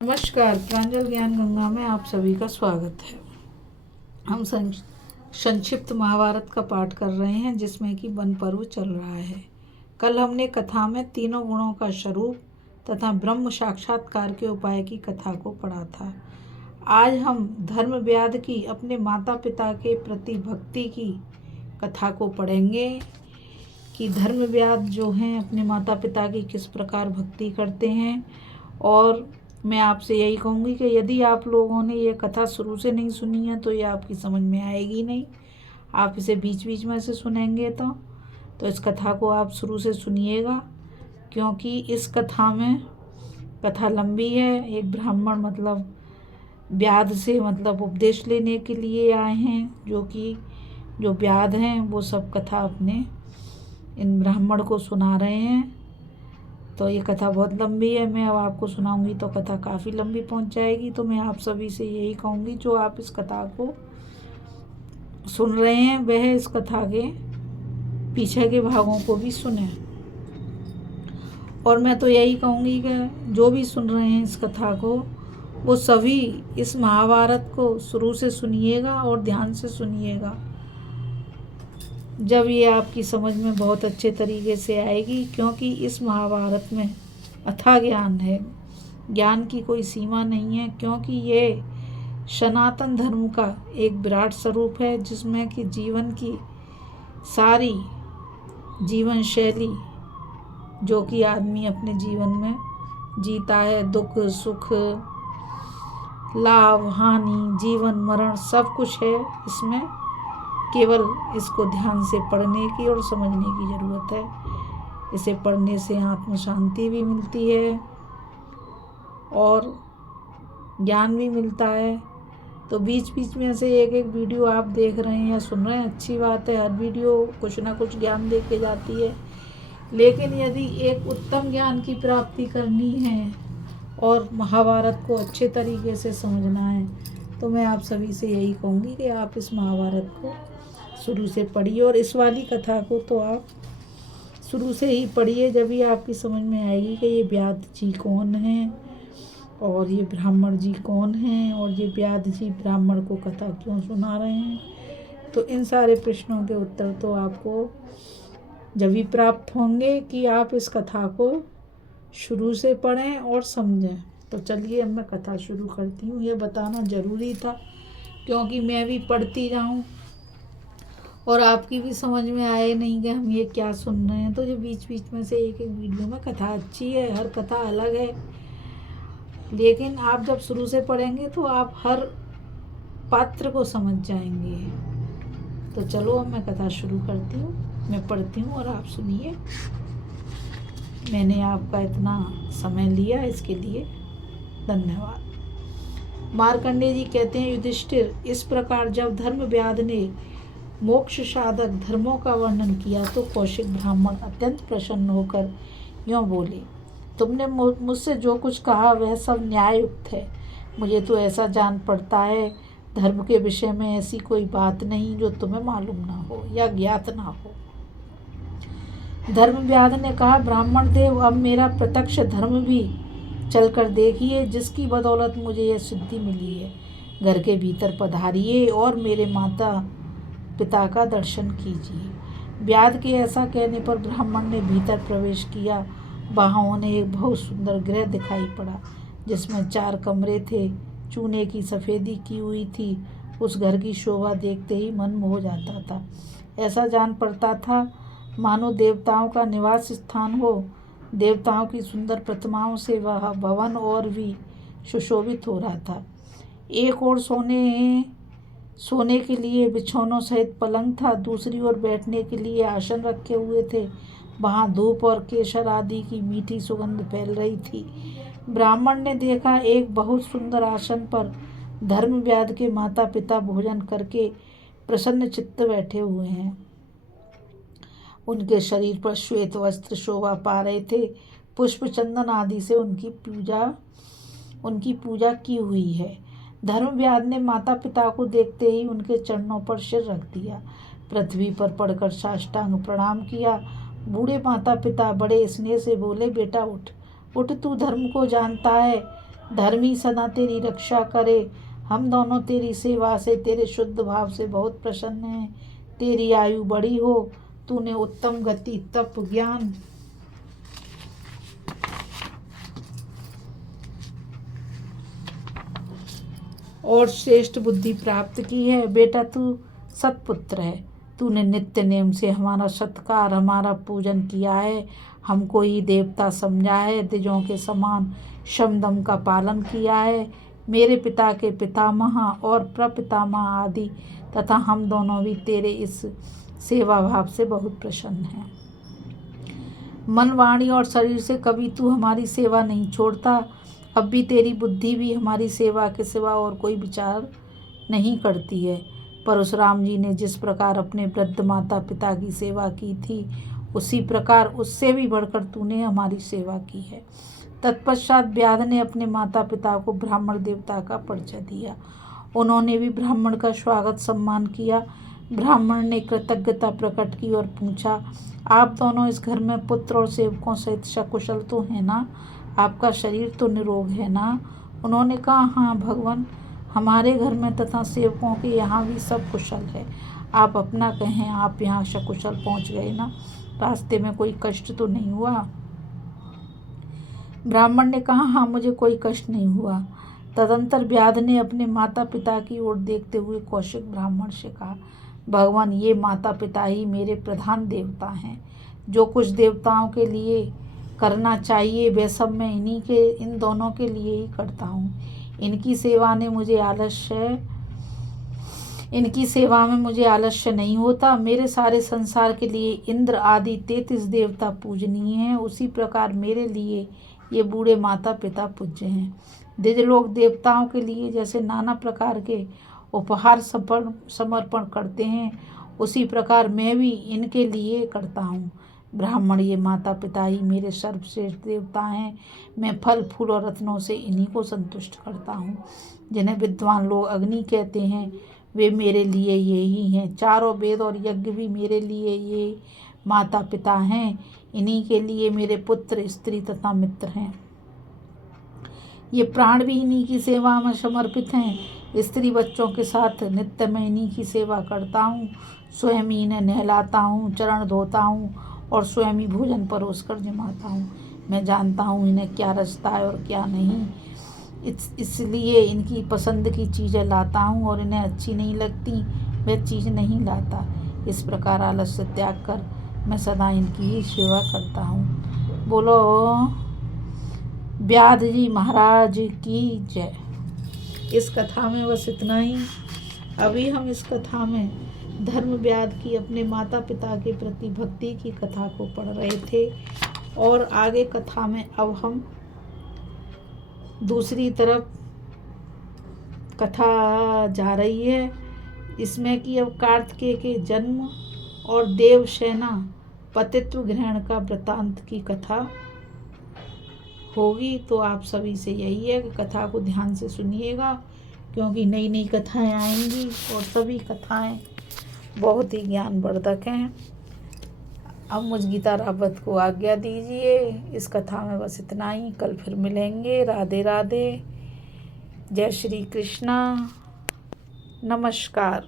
नमस्कार, प्रांजल ज्ञान गंगा में आप सभी का स्वागत है। हम संक्षिप्त महाभारत का पाठ कर रहे हैं, जिसमें कि वन पर्व चल रहा है। कल हमने कथा में तीनों गुणों का स्वरूप तथा ब्रह्म साक्षात्कार के उपाय की कथा को पढ़ा था। आज हम धर्मव्याध की अपने माता पिता के प्रति भक्ति की कथा को पढ़ेंगे कि धर्मव्याध जो हैं अपने माता पिता की किस प्रकार भक्ति करते हैं। और मैं आपसे यही कहूँगी कि यदि आप लोगों ने ये कथा शुरू से नहीं सुनी है तो ये आपकी समझ में आएगी नहीं। आप इसे बीच बीच में से सुनेंगे तो इस कथा को आप शुरू से सुनिएगा, क्योंकि इस कथा में कथा लंबी है। एक ब्राह्मण व्याध से उपदेश लेने के लिए आए हैं, जो व्याध हैं वो सब कथा अपने इन ब्राह्मण को सुना रहे हैं। तो ये कथा बहुत लंबी है, मैं अब आपको सुनाऊंगी तो कथा काफ़ी लंबी पहुंच जाएगी। तो मैं आप सभी से यही कहूँगी, जो आप इस कथा को सुन रहे हैं वह इस कथा के पीछे के भागों को भी सुने। और मैं तो यही कहूँगी कि जो भी सुन रहे हैं इस कथा को, वो सभी इस महाभारत को शुरू से सुनिएगा और ध्यान से सुनिएगा। जब ये आपकी समझ में बहुत अच्छे तरीके से आएगी, क्योंकि इस महाभारत में अथाह ज्ञान है। ज्ञान की कोई सीमा नहीं है, क्योंकि ये सनातन धर्म का एक विराट स्वरूप है, जिसमें कि जीवन की सारी जीवन शैली जो कि आदमी अपने जीवन में जीता है, दुख सुख लाभ हानि जीवन मरण सब कुछ है इसमें। केवल इसको ध्यान से पढ़ने की और समझने की ज़रूरत है। इसे पढ़ने से आत्म शांति भी मिलती है और ज्ञान भी मिलता है। तो बीच बीच में से एक एक वीडियो आप देख रहे हैं या सुन रहे हैं, अच्छी बात है। हर वीडियो कुछ ना कुछ ज्ञान दे के जाती है, लेकिन यदि एक उत्तम ज्ञान की प्राप्ति करनी है और महाभारत को अच्छे तरीके से समझना है, तो मैं आप सभी से यही कहूँगी कि आप इस महाभारत को शुरू से पढ़िए। और इस वाली कथा को तो आप शुरू से ही पढ़िए, जब भी आपकी समझ में आएगी कि ये व्याध जी कौन हैं और ये ब्राह्मण जी कौन हैं और ये व्याध जी ब्राह्मण को कथा क्यों सुना रहे हैं। तो इन सारे प्रश्नों के उत्तर तो आपको जब भी प्राप्त होंगे कि आप इस कथा को शुरू से पढ़ें और समझें। तो चलिए अब मैं कथा शुरू करती हूँ। ये बताना ज़रूरी था, क्योंकि मैं भी पढ़ती जाऊँ और आपकी भी समझ में आए नहीं कि हम ये क्या सुन रहे हैं। तो जो बीच बीच में से एक एक वीडियो में कथा अच्छी है, हर कथा अलग है, लेकिन आप जब शुरू से पढ़ेंगे तो आप हर पात्र को समझ जाएंगे। तो चलो अब मैं कथा शुरू करती हूँ। मैं पढ़ती हूँ और आप सुनिए। मैंने आपका इतना समय लिया, इसके लिए धन्यवाद। मार्कंडेय जी कहते हैं, युधिष्ठिर, इस प्रकार जब धर्मव्याध ने मोक्ष साधक धर्मों का वर्णन किया तो कौशिक ब्राह्मण अत्यंत प्रसन्न होकर यूँ बोले, तुमने मुझसे जो कुछ कहा वह सब न्याययुक्त है। मुझे तो ऐसा जान पड़ता है धर्म के विषय में ऐसी कोई बात नहीं जो तुम्हें मालूम ना हो या ज्ञात ना हो। धर्मव्याध ने कहा, ब्राह्मण देव, अब मेरा प्रत्यक्ष धर्म भी चलकर देखिए, जिसकी बदौलत मुझे यह सिद्धि मिली है। घर के भीतर पधारिए और मेरे माता पिता का दर्शन कीजिए। व्याध के ऐसा कहने पर ब्राह्मण ने भीतर प्रवेश किया। वहाँ उन्हें एक बहुत सुंदर गृह दिखाई पड़ा, जिसमें 4 कमरे थे। चूने की सफ़ेदी की हुई थी। उस घर की शोभा देखते ही मन मोह जाता था। ऐसा जान पड़ता था मानो देवताओं का निवास स्थान हो। देवताओं की सुंदर प्रतिमाओं से वह भवन और भी सुशोभित हो रहा था। एक ओर सोने के लिए बिछौनों सहित पलंग था, दूसरी ओर बैठने के लिए आसन रखे हुए थे। वहाँ धूप और केसर आदि की मीठी सुगंध फैल रही थी। ब्राह्मण ने देखा, एक बहुत सुंदर आसन पर धर्मव्याध के माता पिता भोजन करके प्रसन्न चित्त बैठे हुए हैं। उनके शरीर पर श्वेत वस्त्र शोभा पा रहे थे। पुष्प चंदन आदि से उनकी पूजा की हुई है। धर्मव्याध ने माता पिता को देखते ही उनके चरणों पर सिर रख दिया, पृथ्वी पर पड़कर साष्टांग प्रणाम किया। बूढ़े माता पिता बड़े स्नेह से बोले, बेटा उठ उठ, तू धर्म को जानता है, धर्मी सदा तेरी रक्षा करे। हम दोनों तेरी सेवा से, तेरे शुद्ध भाव से बहुत प्रसन्न हैं। तेरी आयु बड़ी हो। तूने उत्तम गति, तप, ज्ञान और श्रेष्ठ बुद्धि प्राप्त की है। बेटा तू सत्पुत्र है। तूने नित्य नेम से हमारा सत्कार, हमारा पूजन किया है। हमको ही देवता समझा है। द्विजों के समान शम दम का पालन किया है। मेरे पिता के पितामह और प्रपितामह आदि तथा हम दोनों भी तेरे इस सेवा भाव से बहुत प्रसन्न हैं। मन, वाणी और शरीर से कभी तू हमारी सेवा नहीं छोड़ता। अब भी तेरी बुद्धि भी हमारी सेवा के सिवा और कोई विचार नहीं करती है। परशुराम जी ने जिस प्रकार अपने वृद्ध माता पिता की सेवा की थी, उसी प्रकार उससे भी बढ़कर तूने हमारी सेवा की है। तत्पश्चात व्याध ने अपने माता पिता को ब्राह्मण देवता का परिचय दिया। उन्होंने भी ब्राह्मण का स्वागत सम्मान किया। ब्राह्मण ने कृतज्ञता प्रकट की और पूछा, आप दोनों इस घर में पुत्र और सेवकों सहित सकुशल तो हैं ना? आपका शरीर तो निरोग है ना? उन्होंने कहा, हाँ भगवान, हमारे घर में तथा सेवकों के यहाँ भी सब कुशल है। आप अपना कहें, आप यहाँ सकुशल पहुँच गए ना? रास्ते में कोई कष्ट तो नहीं हुआ? ब्राह्मण ने कहा, हाँ मुझे कोई कष्ट नहीं हुआ। तदंतर व्याध ने अपने माता पिता की ओर देखते हुए कौशिक ब्राह्मण से कहा, भगवान, ये माता पिता ही मेरे प्रधान देवता हैं। जो कुछ देवताओं के लिए करना चाहिए वह सब मैं इन दोनों के लिए ही करता हूँ। इनकी सेवा में मुझे आलस्य नहीं होता। मेरे सारे संसार के लिए इंद्र आदि 33 देवता पूजनीय हैं। उसी प्रकार मेरे लिए ये बूढ़े माता पिता पूज्य हैं। द्विज लोग देवताओं के लिए जैसे नाना प्रकार के उपहार समर्पण करते हैं, उसी प्रकार मैं भी इनके लिए करता हूँ। ब्राह्मण, ये माता पिता ही मेरे सर्वश्रेष्ठ देवता हैं। मैं फल फूल और रत्नों से इन्हीं को संतुष्ट करता हूँ। जिन्हें विद्वान लोग अग्नि कहते हैं, वे मेरे लिए ये ही हैं। चारों वेद और यज्ञ भी मेरे लिए ये माता पिता हैं। इन्हीं के लिए मेरे पुत्र, स्त्री तथा मित्र हैं। ये प्राण भी इन्हीं की सेवा में समर्पित हैं। स्त्री बच्चों के साथ नित्य मैं इन्हीं की सेवा करता हूँ। स्वयं ही इन्हें नहलाता हूँ, चरण धोता हूँ और स्वयं ही भोजन परोस कर जमाता हूँ। मैं जानता हूँ इन्हें क्या रचता है और क्या नहीं, इसलिए इनकी पसंद की चीज़ें लाता हूँ और इन्हें अच्छी नहीं लगती वह चीज़ नहीं लाता। इस प्रकार आलस्य त्याग कर मैं सदा इनकी ही सेवा करता हूँ। बोलो व्याध जी महाराज की जय। इस कथा में बस इतना ही। अभी हम इस कथा में धर्म व्याध की अपने माता पिता के प्रति भक्ति की कथा को पढ़ रहे थे और आगे कथा में अब हम दूसरी तरफ कथा जा रही है। इसमें कि अब कार्तिकेय के जन्म और देवसेना पतित्व ग्रहण का वृतांत की कथा होगी। तो आप सभी से यही है कि कथा को ध्यान से सुनिएगा, क्योंकि नई नई कथाएं आएंगी और सभी कथाएं बहुत ही ज्ञानवर्धक हैं। अब मुझ गीता रावत को आज्ञा दीजिए। इस कथा में बस इतना ही। कल फिर मिलेंगे। राधे राधे। जय श्री कृष्णा। नमस्कार।